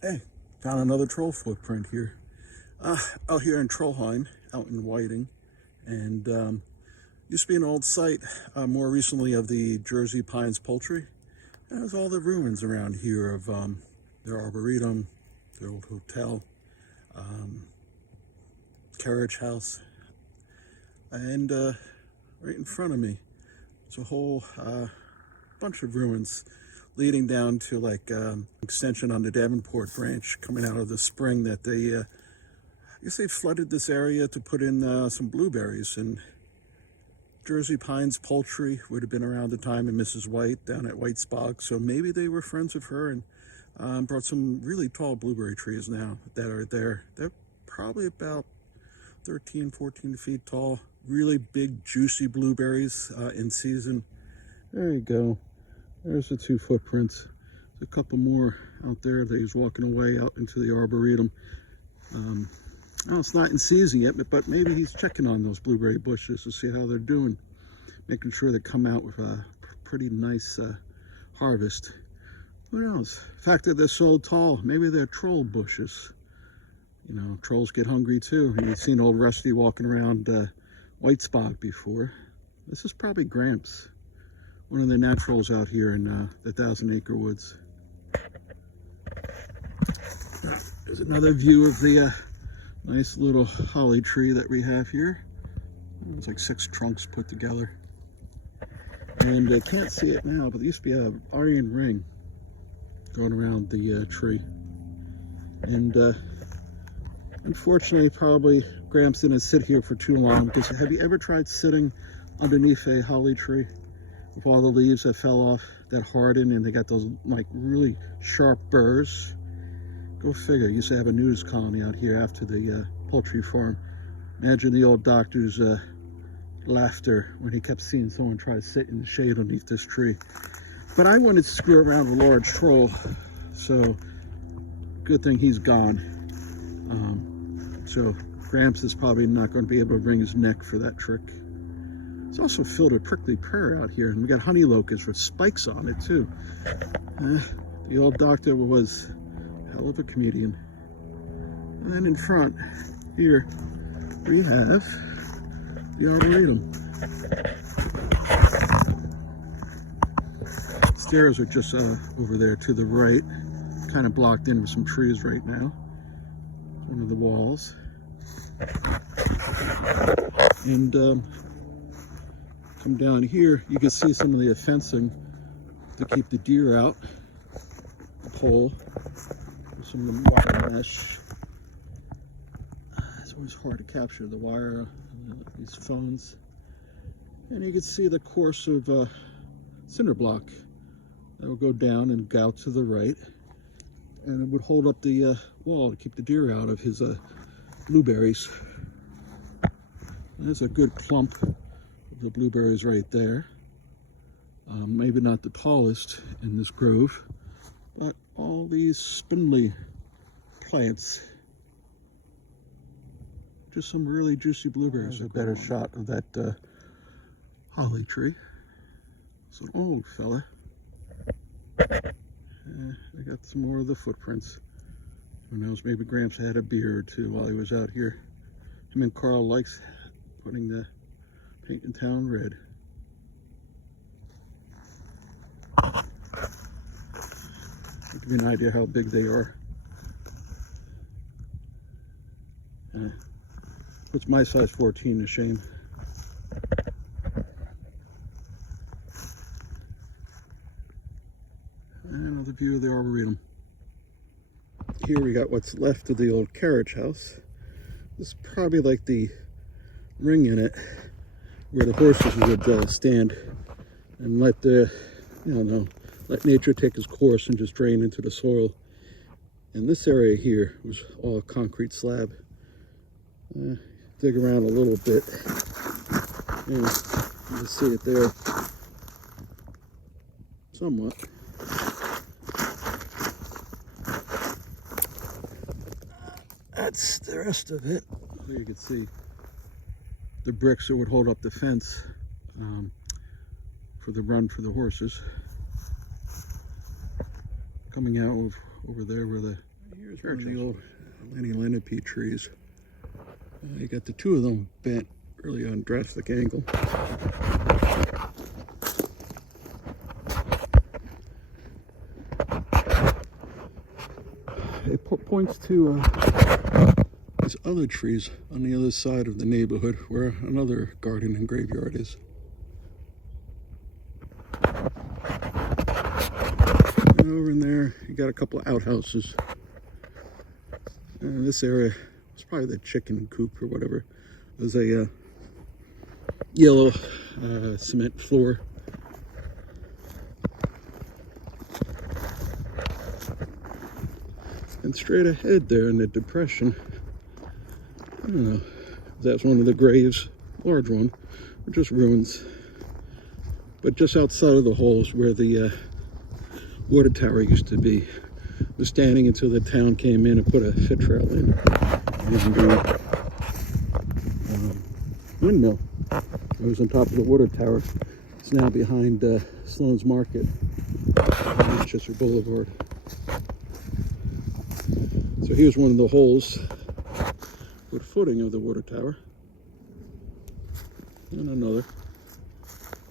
Hey, found another troll footprint here. Out here in Trollheim, out in Whiting, and used to be an old site, more recently of the Jersey Pines Poultry. And there's all the ruins around here of their arboretum, their old hotel, um, carriage house, and right in front of me, there's a whole bunch of ruins leading down to like extension on the Davenport branch coming out of the spring that they, I guess they flooded this area to put in some blueberries. And Jersey Pines Poultry would have been around the time of Mrs. White down at White's Bog, so maybe they were friends of her and brought some really tall blueberry trees now that are there. They're probably about 13, 14 feet tall, really big, juicy blueberries in season. There you go. There's the two footprints. There's a couple more out there that he's walking away out into the arboretum. Well, it's not in season yet, but maybe he's checking on those blueberry bushes to see how they're doing, making sure they come out with a pretty nice harvest. Who knows? The fact that they're so tall, maybe they're troll bushes. You know, trolls get hungry too. And you've seen old Rusty walking around White Spot before. This is probably Gramps, one of the Nattrolls out here in the 1,000 Acre Woods. There's another view of the nice little holly tree that we have here. It's like 6 trunks put together. And I can't see it now, but there used to be an iron ring going around the tree. And unfortunately, probably Gramps didn't sit here for too long, because have you ever tried sitting underneath a holly tree with all the leaves that fell off that hardened and they got those like really sharp burrs? Go figure. Used to have a nudist colony out here after the poultry farm. Imagine the old doctor's laughter when he kept seeing someone try to sit in the shade underneath this tree. But I wanted to screw around a large troll, so good thing he's gone. So Gramps is probably not going to be able to wring his neck for that trick. It's also filled with prickly pear out here, and we got honey locusts with spikes on it too. The old doctor was hell of a comedian. And then in front here we have the arboretum. Stairs are just over there to the right, kind of blocked in with some trees right now. One of the walls. And come down here, you can see some of the fencing to keep the deer out. A pole. Some of the wire mesh. It's always hard to capture the wire on these phones. And you can see the course of cinder block that will go down and go out to the right, and it would hold up the wall to keep the deer out of his blueberries. There's a good clump of the blueberries right there. Maybe not the tallest in this grove, but all these spindly plants. Just some really juicy blueberries. There's a better shot of that holly tree. It's an old fella. I got some more of the footprints. Who knows, maybe Gramps had a beer or two while he was out here. Him and Carl likes putting the paint in town red. To give you an idea how big they are. Puts my size 14 to shame. And another view of the arboretum. Here we got what's left of the old carriage house. This is probably like the ring in it where the horses would stand and let the, let nature take its course and just drain into the soil. And this area here was all concrete slab. Dig around a little bit. Yeah, you can see it there somewhat. That's the rest of it. There you can see the bricks that would hold up the fence for the run for the horses. Coming out of over there where the Here's one of the old Lenni Lenape trees. You got the two of them bent really on drastic angle. It points to these other trees on the other side of the neighborhood where another garden and graveyard is. And over in there, you got a couple of outhouses. And this area was probably the chicken coop or whatever. There's a yellow cement floor. And straight ahead there in the depression, I don't know if that's one of the graves, large one, or just ruins. But just outside of the holes where the water tower used to be. It was standing until the town came in and put a fit trail in. And the windmill that was on top of the water tower. It's now behind Sloan's Market on Manchester Boulevard. So here's one of the holes for the footing of the water tower. And another.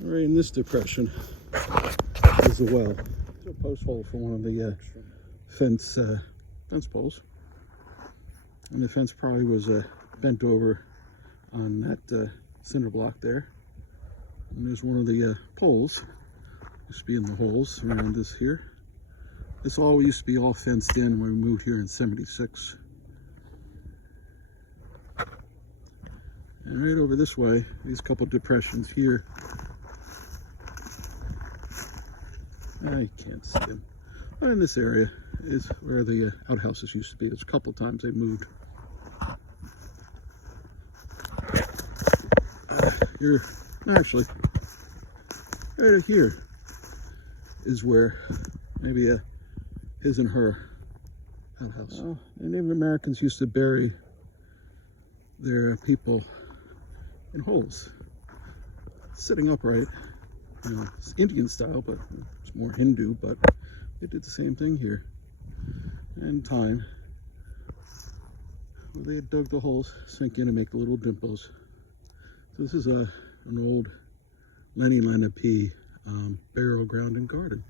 Right in this depression is a well. There's a post hole for one of the fence poles. And the fence probably was bent over on that cinder block there. And there's one of the poles. Used to be in the holes around this here. This all used to be all fenced in when we moved here in '76. And right over this way, these couple depressions here. I can't see them. But in this area is where the outhouses used to be. There's a couple times they moved. Here, actually, right here is where maybe his and her outhouse. Well, the Native Americans used to bury their people in holes, sitting upright. You know, it's Indian style, but it's more Hindu, but they did the same thing here. And time, well, they had dug the holes, sink in and make the little dimples. So this is an old Lenni Lenape burial ground and garden.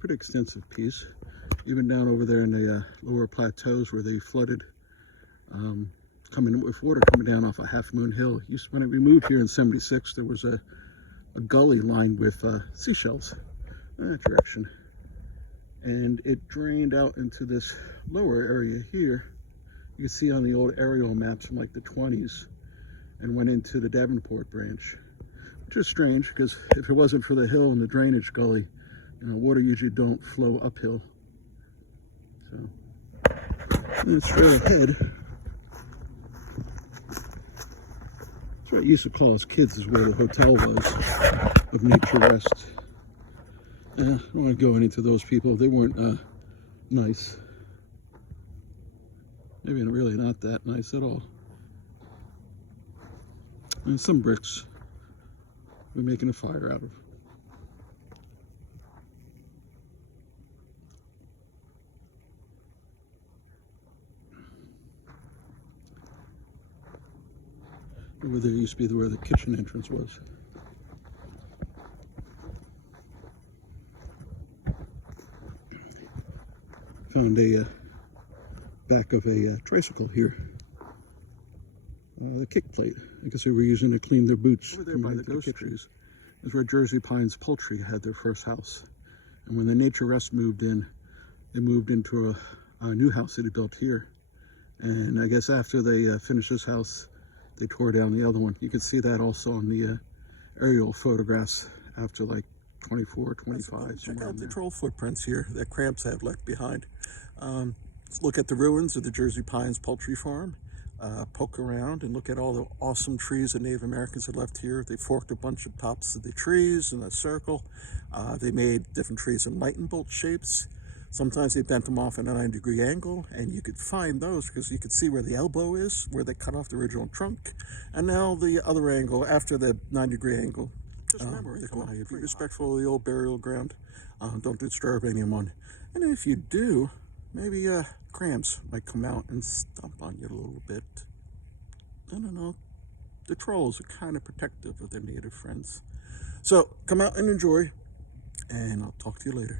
Pretty extensive piece. Even down over there in the lower plateaus where they flooded, coming with water coming down off of Half Moon Hill. When we moved here in '76, there was a gully lined with seashells in that direction. And it drained out into this lower area here. You can see on the old aerial maps from like the 20s, and went into the Davenport branch. Which is strange, because if it wasn't for the hill and the drainage gully, you know, water usually don't flow uphill. So, and straight ahead, that's what I used to call us kids, is where the hotel was, of Nature Rest. I don't want to go into those people. They weren't nice. Maybe really not that nice at all. And some bricks we're making a fire out of. Over there used to be where the kitchen entrance was. Found a back of a tricycle here. The kick plate. I guess they were using to clean their boots. Over there by the ghost trees is where Jersey Pines Poultry had their first house. And when the Nature Rest moved in, they moved into a new house that they built here. And I guess after they finished this house, they tore down the other one. You can see that also on the aerial photographs after like 24, 25. Check out the troll footprints here that Gramps had left behind. Let's look at the ruins of the Jersey Pines Poultry Farm. Poke around and look at all the awesome trees that Native Americans had left here. They forked a bunch of tops of the trees in a circle. They made different trees in lightning bolt shapes. Sometimes they bent them off at a 90-degree angle, and you could find those because you could see where the elbow is, where they cut off the original trunk. And now the other angle, after the 90-degree angle, just remember, be respectful of the old burial ground. Don't disturb anyone. And if you do, maybe Gramps might come out and stomp on you a little bit. I don't know. The trolls are kind of protective of their native friends. So come out and enjoy, and I'll talk to you later.